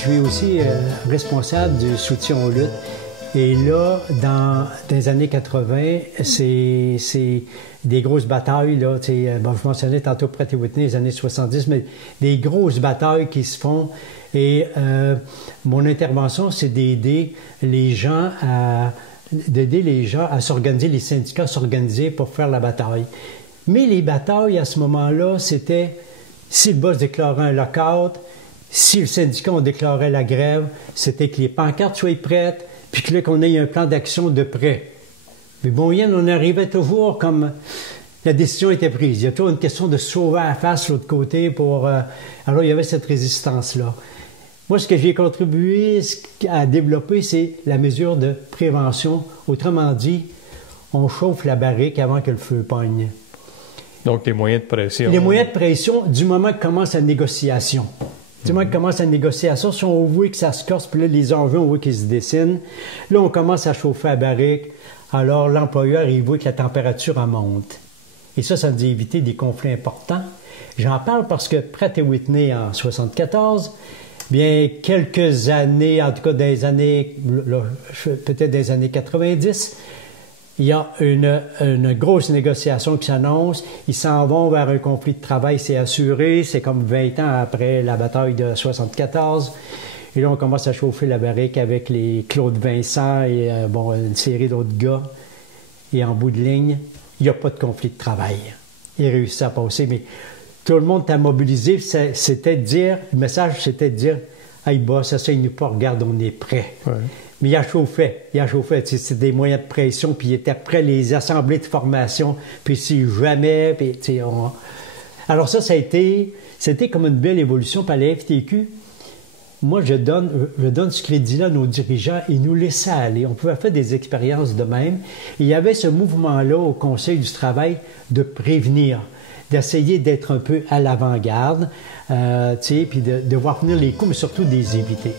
suis aussi responsable du soutien aux luttes. Et là, dans les années 80, c'est des grosses batailles, là. Bon, je mentionnais tantôt Pratt & Whitney, les années 70, mais des grosses batailles qui se font. Et mon intervention, c'est d'aider les gens à s'organiser, les syndicats à s'organiser pour faire la bataille. Mais les batailles, à ce moment-là, c'était si le boss déclarait un lockout, si le syndicat on déclarait la grève, c'était que les pancartes soient prêtes, puis que là, qu'on ait un plan d'action de prêt. Mais bon, Yann, on arrivait toujours comme la décision était prise. Il y a toujours une question de sauver la face de l'autre côté pour... Alors, il y avait cette résistance-là. Moi, ce que j'ai contribué à développer, c'est la mesure de prévention. Autrement dit, on chauffe la barrique avant que le feu pogne. Donc, les moyens de pression. Les moyens de pression, du moment que commence la négociation. Du moment que commence la négociation, si on voit que ça se corse, puis là, les enjeux, on voit qu'ils se dessinent, là, on commence à chauffer la barrique. Alors, l'employeur, il voit que la température en monte. Et ça nous dit éviter des conflits importants. J'en parle parce que Pratt & Whitney, en 1974, bien, quelques années, en tout cas des années, peut-être des années 90, il y a une grosse négociation qui s'annonce. Ils s'en vont vers un conflit de travail, c'est assuré. C'est comme 20 ans après la bataille de 1974. Et là, on commence à chauffer la barrique avec les Claude Vincent et une série d'autres gars. Et en bout de ligne, il n'y a pas de conflit de travail. Il réussit à passer, mais tout le monde t'a mobilisé. C'était de dire, le message, c'était de dire, « Hey, boss, ça, il nous pas, regarde, on est prêt. Ouais. » Mais il a chauffé. C'est des moyens de pression, puis il était prêt les assemblées de formation, puis si jamais, puis Alors ça a été, c'était comme une belle évolution par la FTQ. Moi, je donne ce crédit-là à nos dirigeants et nous laisser aller. On pouvait faire des expériences de même. Et il y avait ce mouvement-là au Conseil du travail de prévenir, d'essayer d'être un peu à l'avant-garde, puis de voir venir les coups, mais surtout des éviter.